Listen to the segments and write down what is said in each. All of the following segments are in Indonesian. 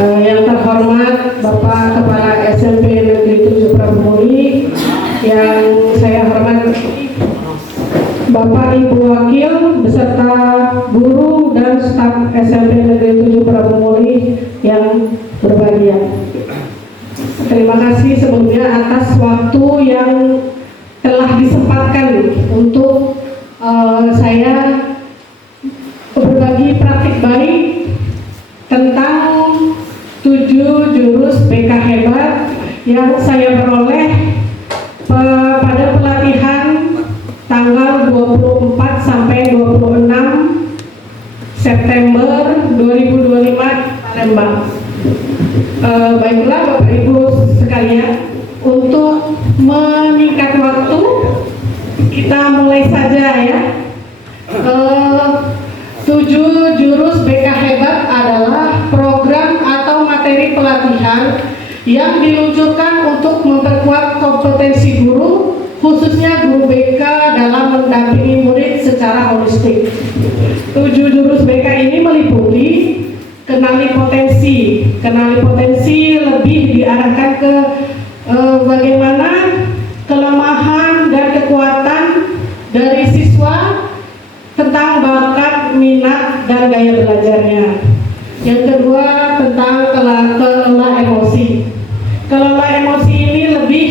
Yang terhormat Bapak Kepala SMP Negeri 7 Prabumuli, yang saya hormati Bapak Ibu Wakil beserta guru dan staf SMP Negeri 7 Prabumuli yang berbahagia. Terima kasih sebelumnya atas waktu yang telah disempatkan untuk saya berbagi praktik baik tentang 7 jurus BK hebat yang saya peroleh pada pelatihan tanggal 24 sampai 26 September 2025 Palembang. Baiklah Bapak Ibu sekalian, untuk meningkat waktu kita mulai saja ya. 7 jurus BK hebat adalah program atau materi pelatihan yang diluncurkan untuk memperkuat kompetensi guru, khususnya guru BK dalam mendampingi murid secara holistik. 7 jurus BK ini meliputi kenali potensi lebih diarahkan ke bagaimana kelemahan dan kekuatan dari siswa tentang bakat, minat, dan gaya belajarnya. Yang kedua tentang kelola emosi. Kelola emosi ini lebih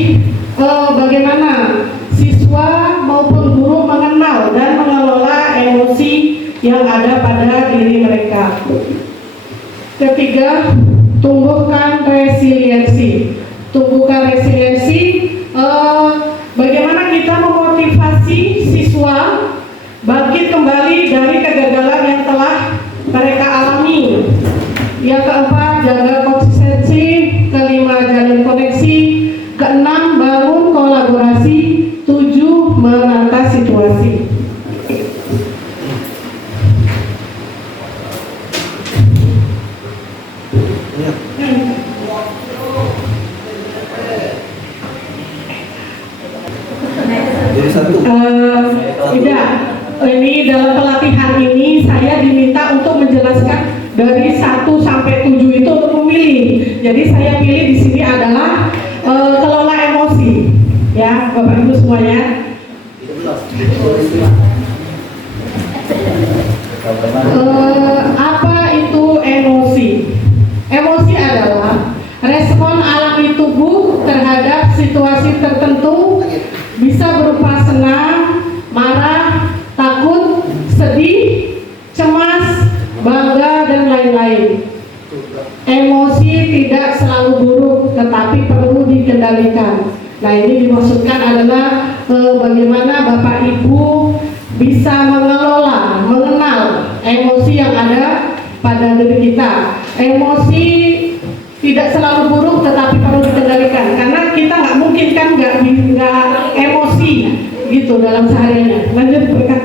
bagaimana siswa maupun guru mengenal dan mengelola emosi yang ada pada diri mereka. Ketiga, tumbuhkan resiliensi. Bagaimana kita memotivasi siswa bangkit kembali dari kegagalan yang telah mereka alami. Yang keempat, jaga konsistensi. Kelima, jalin koneksi. Keenam, bangun kolaborasi. 7, menata situasi. Tidak, ini dalam pelatihan ini saya diminta untuk menjelaskan dari 1 sampai 7 itu untuk memilih. Jadi saya pilih di sini adalah kelola emosi, ya Bapak Ibu semuanya. Apa itu emosi? Emosi adalah respon alami tubuh terhadap situasi tertentu, bisa berupa senang, marah, takut, sedih, cemas, bangga, dan lain-lain. Emosi tidak selalu buruk, tetapi perlu dikendalikan. Nah, ini dimaksudkan adalah bagaimana Bapak Ibu bisa mengelola, mengenal emosi yang ada pada diri kita. Emosi tidak selalu buruk, tetapi perlu dikendalikan. Karena kita nggak mungkin kan nggak emosi gitu dalam sehariannya. Lanjut berkat.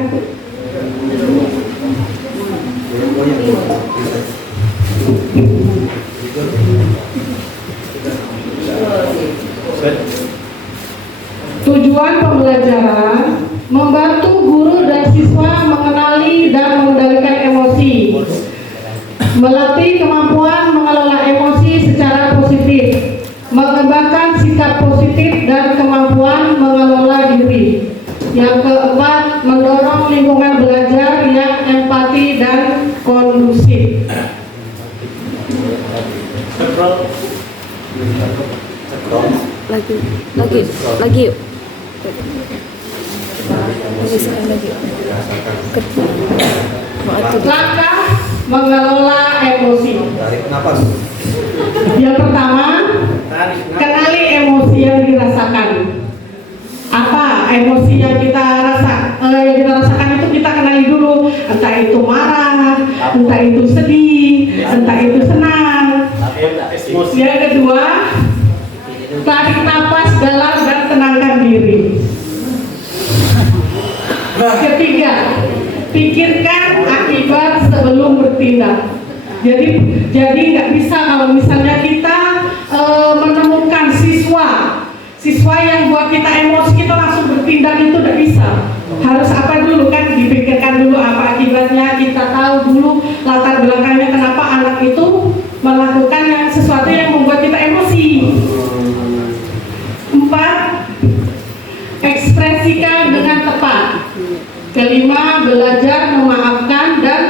Tujuan pembelajaran membantu guru dan siswa mengenali dan mengendalikan emosi, melatih kemampuan mengelola emosi secara positif, mengembangkan sikap positif dan kemampuan mengelola diri. Yang keempat, mendorong lingkungan belajar yang empati dan kondusif. Lagi yuk. Langkah mengelola emosi. Tarik napas. Yang pertama, kenali emosi yang dirasakan. Apa emosi yang kita rasakan itu kita kenali dulu. Entah itu marah, entah itu sedih, entah itu senang. Yang kedua, tarik napas dalam dan tenangkan diri. Ketiga, pikirkan akibat sebelum bertindak. Jadi nggak bisa kalau misalnya kita menemukan siswa yang buat kita emosi, kita langsung bertindak, itu nggak bisa. Harus apa dulu kan, dipikirkan dulu apa akibatnya, kita tahu dulu latar belakangnya kenapa anak itu melakukan yang 4. Ekspresikan dengan tepat. 5. Belajar memaafkan dan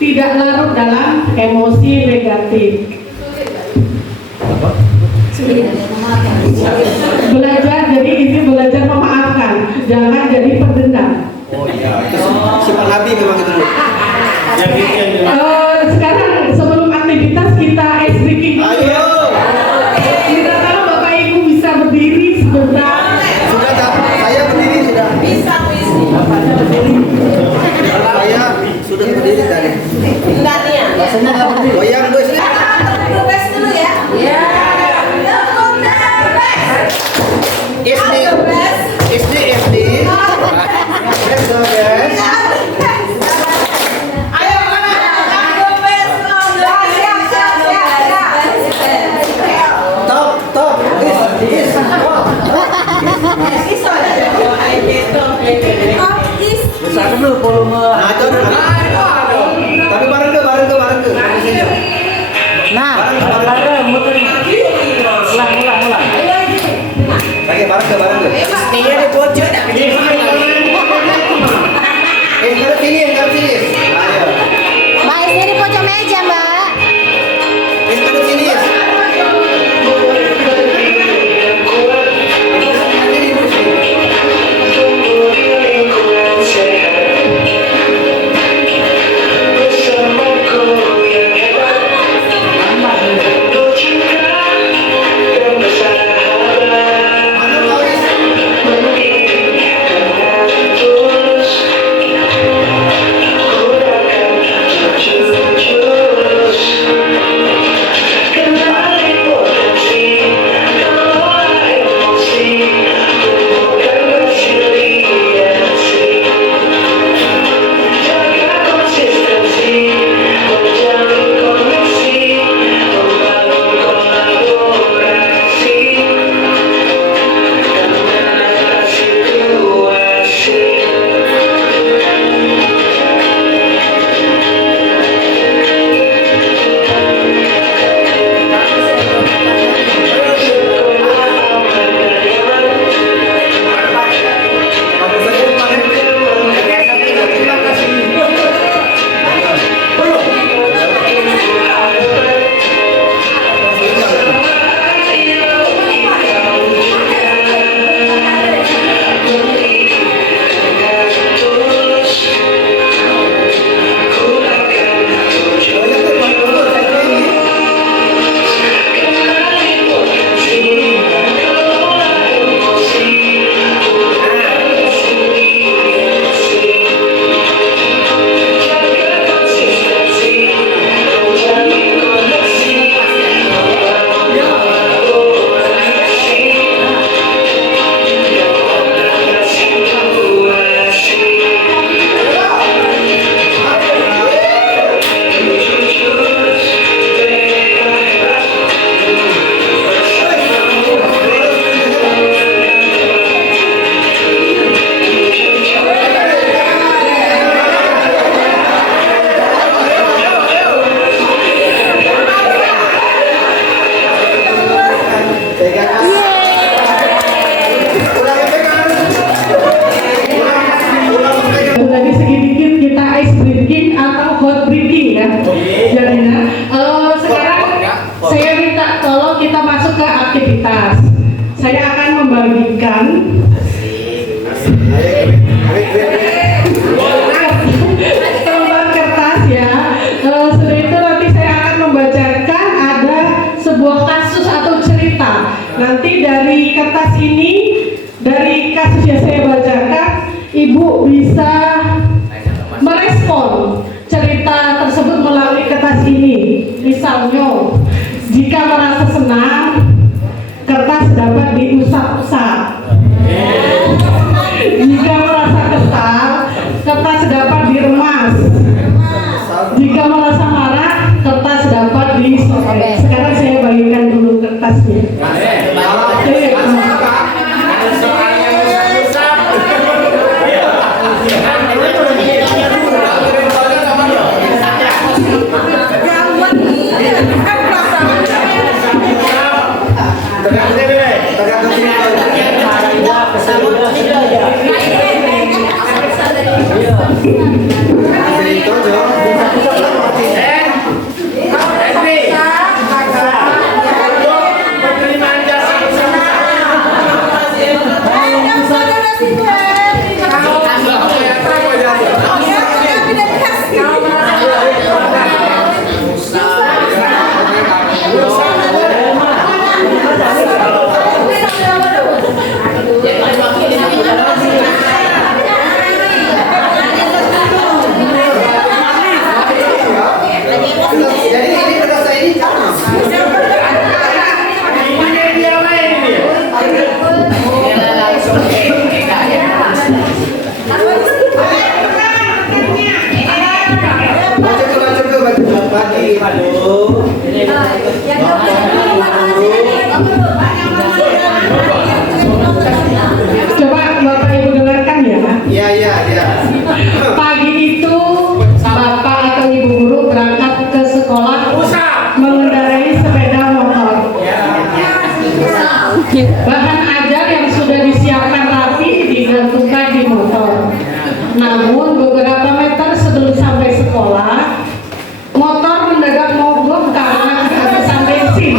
tidak larut dalam emosi negatif. Belajar, jadi ini belajar memaafkan, jangan jadi pendendam. Oh iya, itu sifat Nabi memang itu. Sekarang sebelum aktivitas kita ice breaking. Ayo. Kita tahu Bapak Ibu bisa berdiri sebentar. Sudah tak? Saya berdiri sudah. Bisa, bisa. Saya sudah berdiri tadi. Enggak nih ya? Goyang guys. Progres dulu ya. Ya. SD. Ayo mana? Top. Besar dulu volume. Nah, itu. Tapi bareng ke. Nah, bareng muter. Ulang. Oke, bareng ke. Dia ada bocor dah. Yang sini. Ayo. Mbak Isni di pojok meja, Mbak. Yang sini. lembar kertas ya. Setelah itu nanti saya akan membacakan ada sebuah kasus atau cerita. Nanti dari kertas ini, dari kasus yang saya bacakan, Ibu bisa merespon cerita tersebut melalui kertas ini. Misalnya, jika merasa senang, kertas dapat diusap-usap. Jika merasa kesal, kertas dapat diremas. Jika merasa marah, kertas dapat disobek. Sekarang saya bagikan dulu kertasnya. Oke. Tegak ke sini. Sini itu Jo. Jadi ini pedas saya ini pagi. Aduh. Coba Bapak Ibu dengarkan ya. Iya. Pagi itu Bapak atau Ibu guru berangkat ke sekolah mengendarai sepeda motor. Bahan ajar yang sudah disiapkan rapi digantungkan di motor. Namun beberapa meter sebelum sampai sekolah, motor mendadak mogok karena kehabisan bensin.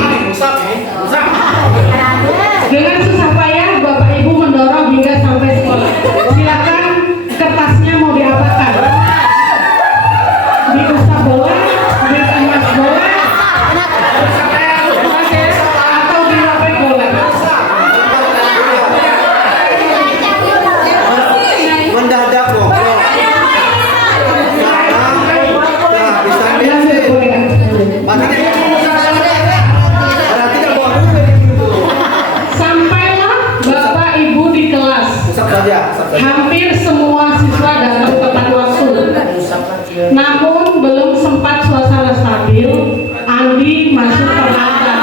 Dengan susah payah Bapak Ibu mendorong hingga sampai sekolah. Silakan, kertasnya mau diapakan? Diusap boleh, dikemas boleh, atau dirapek boleh. Mendadak ngobrol. Kehabisan bensin. Makanya berarti tidak bawa dulu. Sampailah Bapak Ibu di kelas. Usap saja. Hampir semua siswa datang tepat waktu. Namun belum sempat suasana stabil, Andi masuk terlambat.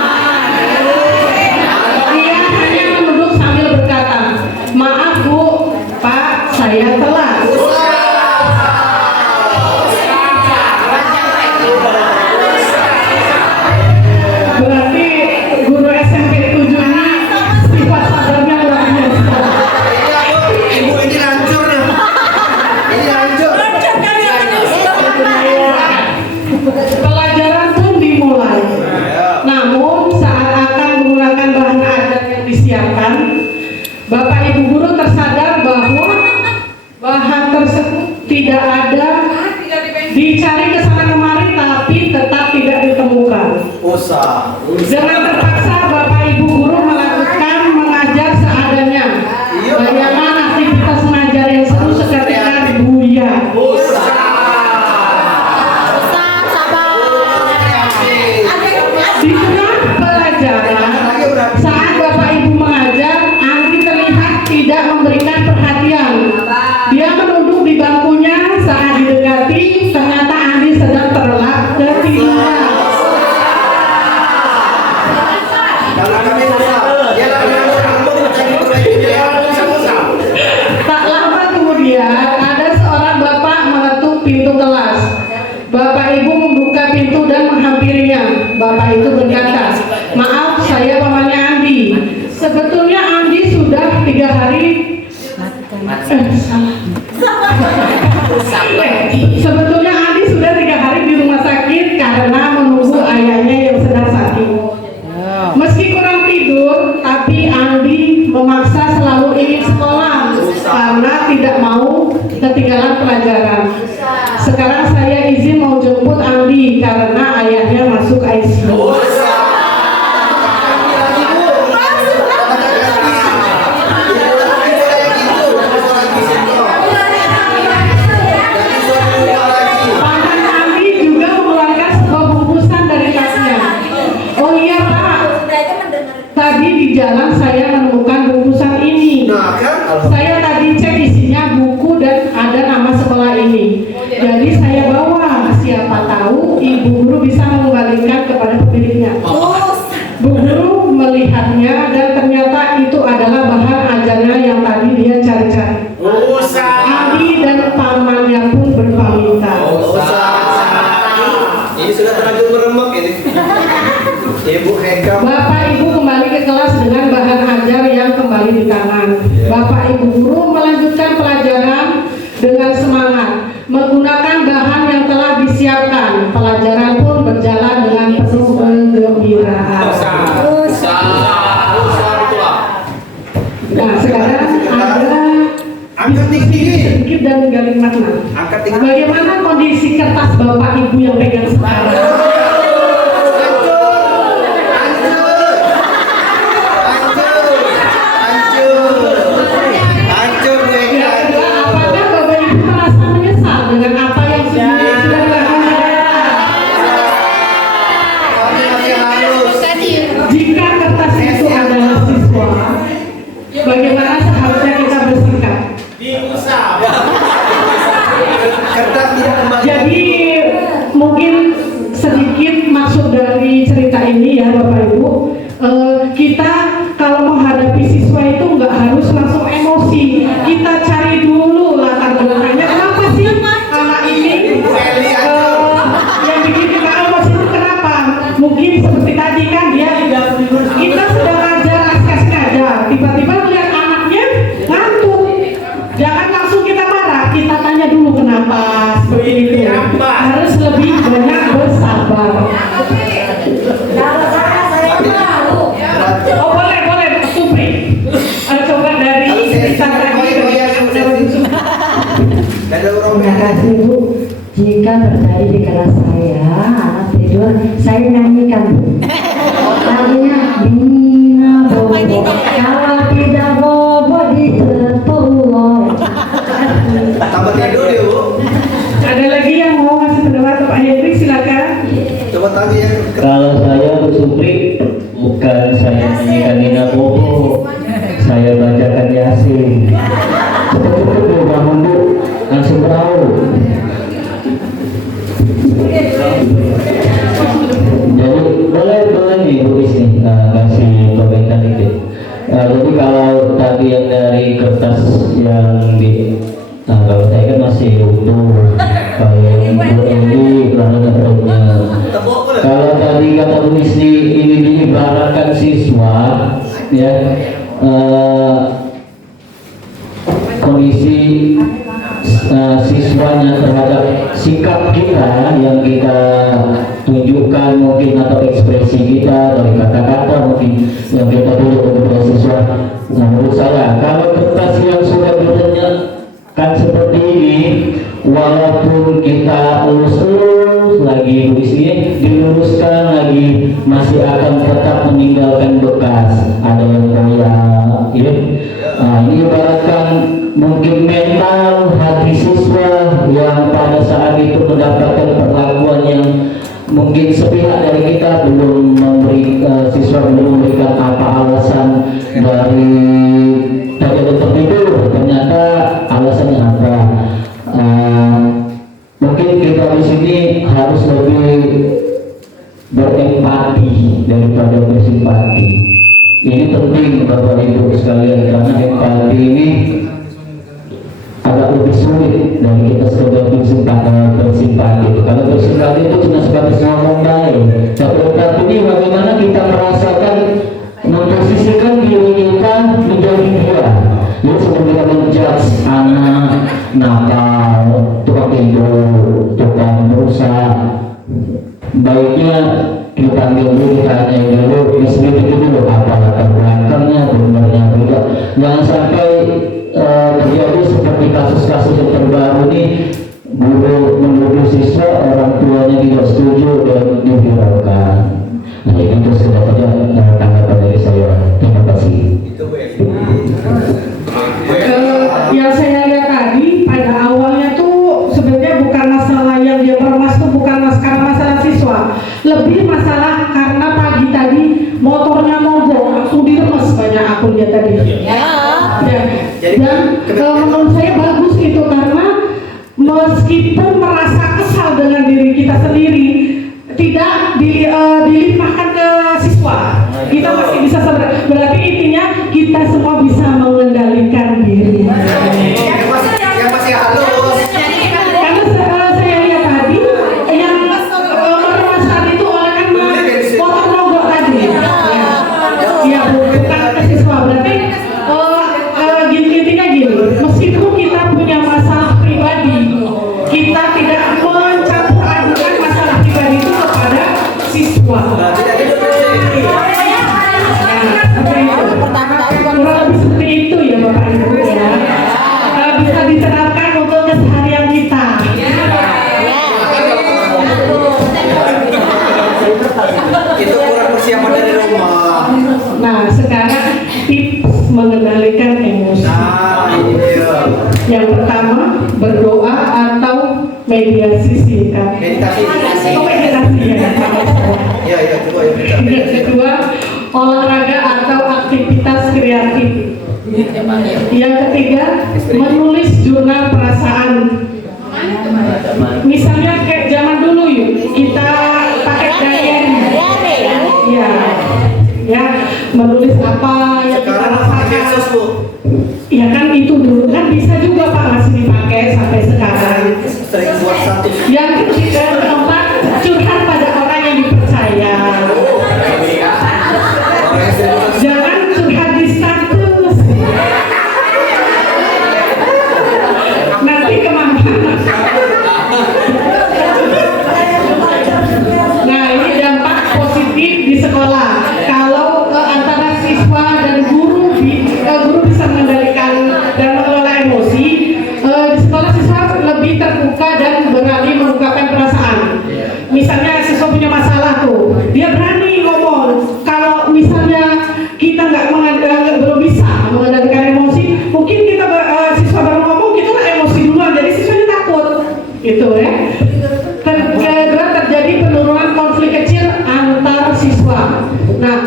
Ia hanya menunduk sambil berkata, "Maaf Bu, Pak, saya telat." Berarti guru SMP 7 ini sifat sabarnya luar biasa. Ibu ini hancur nih. Ini hancur. Pelajaran pun dimulai. Namun saat akan menggunakan bahan ajar yang disiapkan, Bapak Ibu guru tersadar bahwa bahan tersebut tidak ada, dicari ke sana kemari tapi tetap tidak ditemukan. Usah. Dengan terpaksa Bapak Ibu guru melakukan mengajar seadanya. Bayangan aktivitas mengajar yang seru seketika buyar. Di tengah pelajaran, saat Bapak Ibu mengajar, Andi terlihat tidak memberikan perhatian. Dia menunduk di bangkunya. Saat didekati, ternyata Andi sedang terlelap ketiduran. Kalau kami usah. Ya Tak lama kemudian, ada seorang bapak mengetuk pintu kelas. Bapak Ibu membuka pintu dan menghampirinya. Bapak itu berkata, "Maaf, saya pamannya Andi. Sebetulnya Andi sudah 3 hari Sebetulnya Andi sudah 3 hari di rumah sakit karena menunggu ayahnya yang sedang sakit. Meski kurang tidur, tapi Andi memaksa selalu ingin sekolah karena tidak mau ketinggalan pelajaran. Sekarang saya izin mau jemput Andi karena ayahnya masuk ICU." Paman Andi juga mengeluarkan sebuah bungkusan dari tasnya. "Oh iya Pak, tadi di jalan saya menemukan bungkusan ini. Nah kan, Saya tadi cek isinya buku dan ada nama sekolah ini. Jadi saya bawa. Siapa tahu Ibu guru bisa mengembalikan kepada pemiliknya." Bu guru melihatnya dan ternyata itu adalah bahan ajarnya yang tadi dia cari-cari. Andi dan pamannya pun berpamitan. ini sudah terlanjur meremek ini. Ibu Heka. Bapak Ibu kembali kembali ke kelas dengan bahan ajar yang kembali di tangan. Bapak Ibu guru melanjutkan pelajaran dengan semangat, menggunakan bahan yang telah disiapkan. Pelajaran pun berjalan dengan penuh kegembiraan. Nah, sekarang ada Angkat tinggi. sedikit dan gali makna. Angkat tinggi. Bagaimana kondisi kertas Bapak Ibu yang pegang sekarang? Hancur gue Yang kan. kedua, apakah Bapak Ibu merasa menyesal dengan apa yang sudah dilakukan? Kami masih halus. Jika kertas itu adalah siswa, bagaimana seharusnya kita bersikap? Kertas tidak kembali. Jadi mungkin sedikit maksud dari cerita ini ya Bapak Ibu, kita kalau menghadapi siswa itu nggak harus langsung emosi, kita cari dulu latar belakangnya kenapa sih anak ini yang bikin kita emosi itu kenapa? Mungkin seperti tadi kan dia kita sedang ajar kasih ajar, tiba-tiba melihat anaknya ngantuk, jangan langsung kita marah, kita tanya dulu kenapa seperti itu. Harus lebih banyak bersabar. Oh boleh Supri. Coba dari kita lagi. Ada orang Terima kasih Bu. Jika terjadi di kelas saya, anak tidur, saya nyanyikan Bu. Lagunya Bina Bobo, kalau tidak bobo ditepuloi. tambah tidur ya Bu. Ada lagi yang mau ngasih pendapat Pak Hendrik, silakan. Coba tanya ya. Kalau saya Bu Supri, bukan saya nyanyikan Nina Bobo, saya bacakan Yasin. Cepat-cepat Bu, bangun Bu, langsung tahu. Jadi boleh nih Bu Isni kasih komentar dikit. Jadi kalau tadi yang dari kertas yang di kalau saya kan masih utuh, kalau yang Bu Endi lalu punya. Kalau tadi kata Bu Isni ini diibaratkan siswa, ya kondisi siswanya terhadap sikap kita yang kita tunjukkan mungkin atau ekspresi kita dari kata-kata mungkin yang kita tunjukkan kepada siswa. Nah, menurut saya kalau kertas yang sudah dinyatakan seperti ini, walaupun kita lurus lagi diluruskan lagi masih akan tetap meninggalkan bekas, ada yang koyak, ya. Nah, ini ibaratkan mungkin mental hati siswa yang pada saat itu mendapatkan perlakuan yang mungkin sepihak dari kita, belum memberi siswa belum memberikan apa alasan dari tadi tetap tidur, ternyata alasannya apa. Mungkin kita di sini harus lebih berempati daripada bersimpati. Ini penting Bapak Ibu sekalian, karena empati ini agak lebih sulit dari kita sekedar bersimpati. Kalau bersimpati itu cuma sebatas ngomong baik. Tapi empati ini bagaimana kita merasakan, memposisikan diri kita menjadi dia. Jadi sebelum kita menjudge anak nakal, tukang tidur, tukang merusak, baiknya kita ambil dulu, tanya dulu, diselidiki dulu apa latar belakangnya, benar-benar tidak. Jangan sampai terjadi seperti kasus-kasus yang terbaru ini, guru menuduh siswa, orang tuanya tidak setuju dan dihiraukan. Nah, itu sudah saja tanggapan dari saya. Terima kasih. Yang saya lihat tadi pada awalnya tuh sebenarnya bukan masalah yang dia bermas tuh bukan karena masalah siswa, lebih masalah karena pagi tadi motornya mogok langsung diremes banyak akun dia tadi. Dan menurut saya bagus itu karena meskipun merasa kesal dengan diri kita sendiri, tidak dilimpahkan ke siswa, kita masih bisa sabar. Berarti intinya kita semua bisa mengendalikan diri. Yang masih halus. Karena saya lihat tadi yang meremas tadi itu orang kan motor mogok tadi. Ya trauma. Nah, sekarang tips mengendalikan emosi. Nah, ini dia. Yang pertama, berdoa atau mediasi singkat. Meditasi. Oh, meditasi ya. Iya, coba ya meditasi. Yang kedua, olahraga atau aktivitas kreatif. Yang ketiga, menulis jurnal perasaan. Misalnya kayak zaman dulu yuk, kita pakai diary. Ya, menulis apa yang kita Sekarang pakai medsos, rasakan. Bu. Ya kan itu dulu kan bisa juga Pak, masih dipakai sampai sekarang. Sering buat status. Yang ketiga, keempat, curhat pada orang yang dipercaya. Orang yang sering buat Jangan curhat di status. Nanti kemana-mana. Nah, ini dampak positif di sekolah. Kalau antara siswa dan guru, guru bisa mengendalikan dan mengelola emosi. Di sekolah siswa lebih terbuka dan berani mengungkapkan perasaan. Misalnya siswa punya masalah tuh, dia berani ngomong. Kalau misalnya kita belum bisa mengendalikan emosi, mungkin kita siswa baru ngomong, kita lah emosi duluan, jadi siswanya takut, gitu ya. Kedua, terjadi penurunan konflik kecil antar siswa. Nah,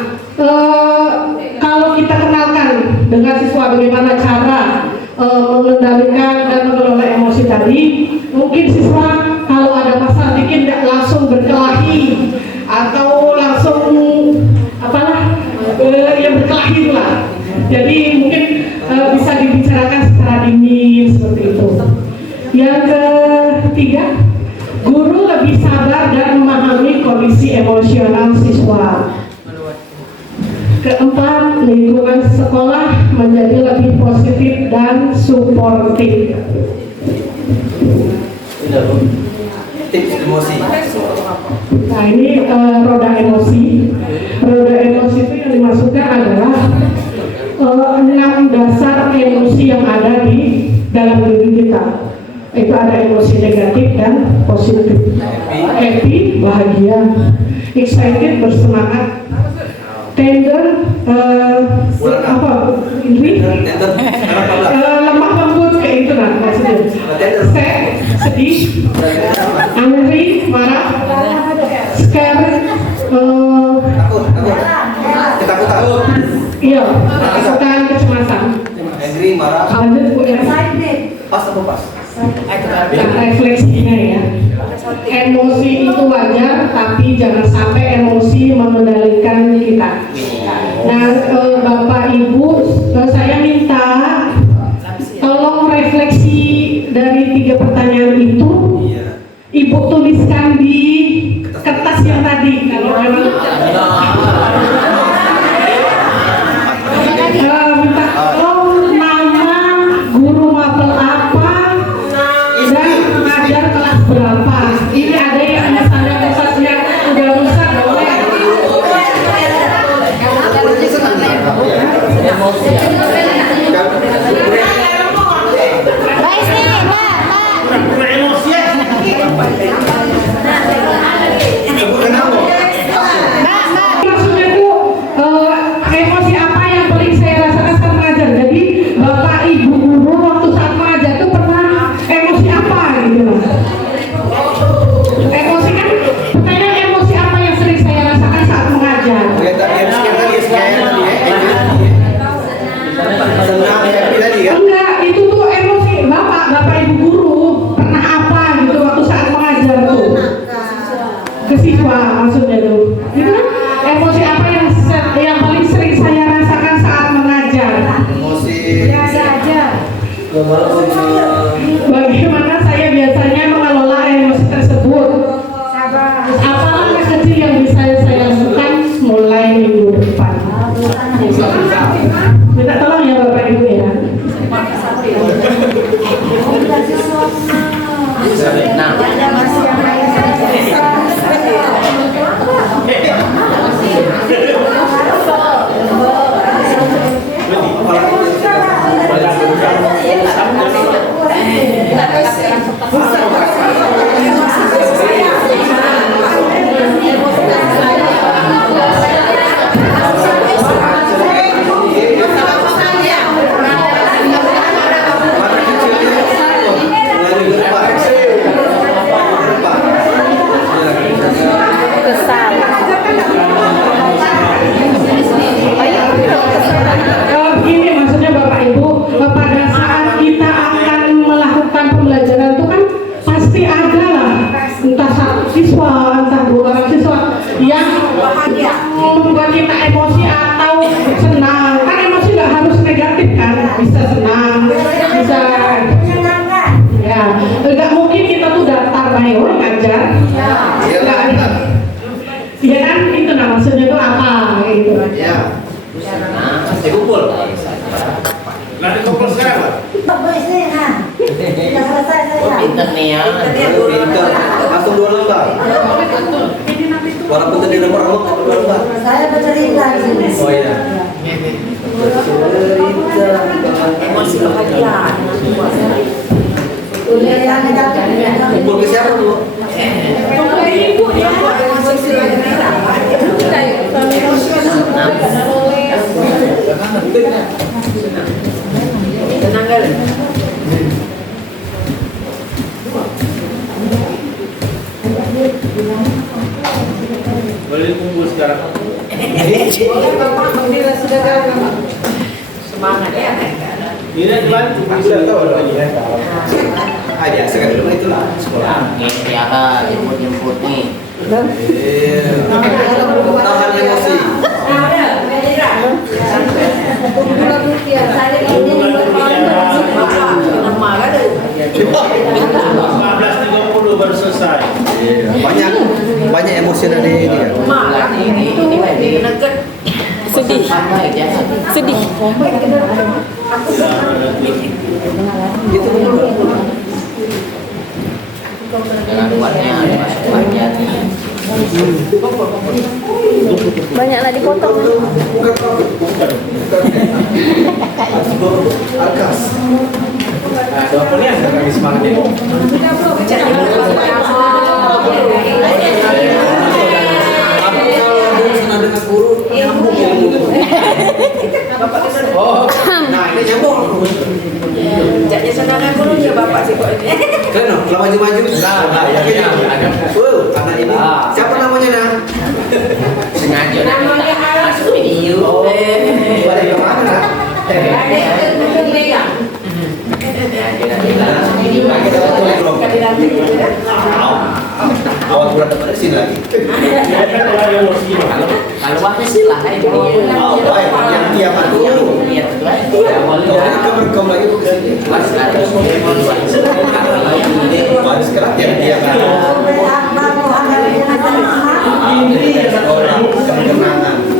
kalau kita kenalkan dengan siswa bagaimana cara mengendalikan dan mengelola emosi tadi, mungkin siswa kalau ada masalah bikin tidak langsung berkelahi atau langsung yang berkelahi lah. Jadi mungkin bisa dibicarakan secara dingin seperti itu. Yang ketiga, guru lebih sabar dan memahami kondisi emosional siswa. Keempat, lingkungan sekolah menjadi lebih positif dan suportif. tips emosi. Nah, ini roda emosi. Roda emosi itu yang dimaksudkan adalah 6 dasar emosi yang ada di dalam diri kita. Itu ada emosi negatif dan positif. Happy, bahagia. Excited, bersemangat. Tender, lemah lembut, kayak itu lah maksudnya. Sad, sedih. Angry, marah. Scared, Takut. iya, ketakutan, kecemasan. Angry, marah. Lanjut Bu ya. Pas apa pas? Refleksinya ya. Emosi itu wajar, tapi jangan sampai emosi mengendalikan kita. Nah, Bapak Ibu, saya minta tolong refleksi dari 3 pertanyaan itu. Ibu tuliskan di kertas yang tadi. Kalau memang minta tolong nama, guru mapel apa, dan mengajar kelas berapa. Ini ada yang misalnya kertasnya udah rusak, boleh. Mbak Isni, Mbak. Maksudnya itu emosi apa yang paling saya rasakan saat mengajar. Jadi Bapak Ibu guru waktu saat mengajar itu pernah emosi apa gitu loh. Emosi kan pertanyaan emosi apa yang sering saya rasakan saat mengajar. Senang, happy tadi kan? Enggak, itu tuh emosi Bapak Ibu guru pernah apa gitu waktu saat mengajar tuh. Ke siswa maksudnya tuh. Itu kan emosi apa yang paling sering saya rasakan saat mengajar. Emosi. Bagaimana saya biasanya mengelola emosi tersebut? Apa langkah kecil yang bisa saya lakukan mulai minggu depan? Minta tolong ya Bapak Ibu ya. emosi atau senang. Kan emosi nggak harus negatif kan, bisa senang, bisa ya. Nggak mungkin kita tuh daftar mayor ngajar. Nggak. Iya kan, itu nah maksudnya tuh apa gitu. Ya. Dikumpul. Nanti kumpul sekarang. Pinter nih ya. Pinter. Langsung 2 lembar. Walaupun tadi nomor 2 lembar. Saya bercerita di sini. Oh iya. Emosi bahagia. Kumpul ke siapa tuh? Tenang kali. Boleh kumpul sekarang. Semangat ya. Ini kan bisa tahu lagi ya. Ah biasa kan dulu itulah sekolah. Ini ya jemput nih. Tahan emosi. Nama kan? 15.30 baru selesai. Banyak emosi dari ini ya. Malah ini deket. Sedih. Sedih. Itu betul. Jangan buatnya banyak. Banyaklah dipotong. Arkas. Nah, dapurnya lagi semangat ini. Oh, nah ini nyambung. Jadi senangan dulu ya bapak sih kok ini. Keren loh, kalau maju-maju. Nah, ya gini. Anak ini. Siapa namanya nah? Sengaja namanya masuk video. Oh, pada yang mana? Awal bulan depan sini lagi. Kalau waktu silahkan ini. Oh, baik. Yang tiap hari itu. Iya betul. Kamu lagi ke sini. Baru sekarang yang tiap hari. Orang kenangan.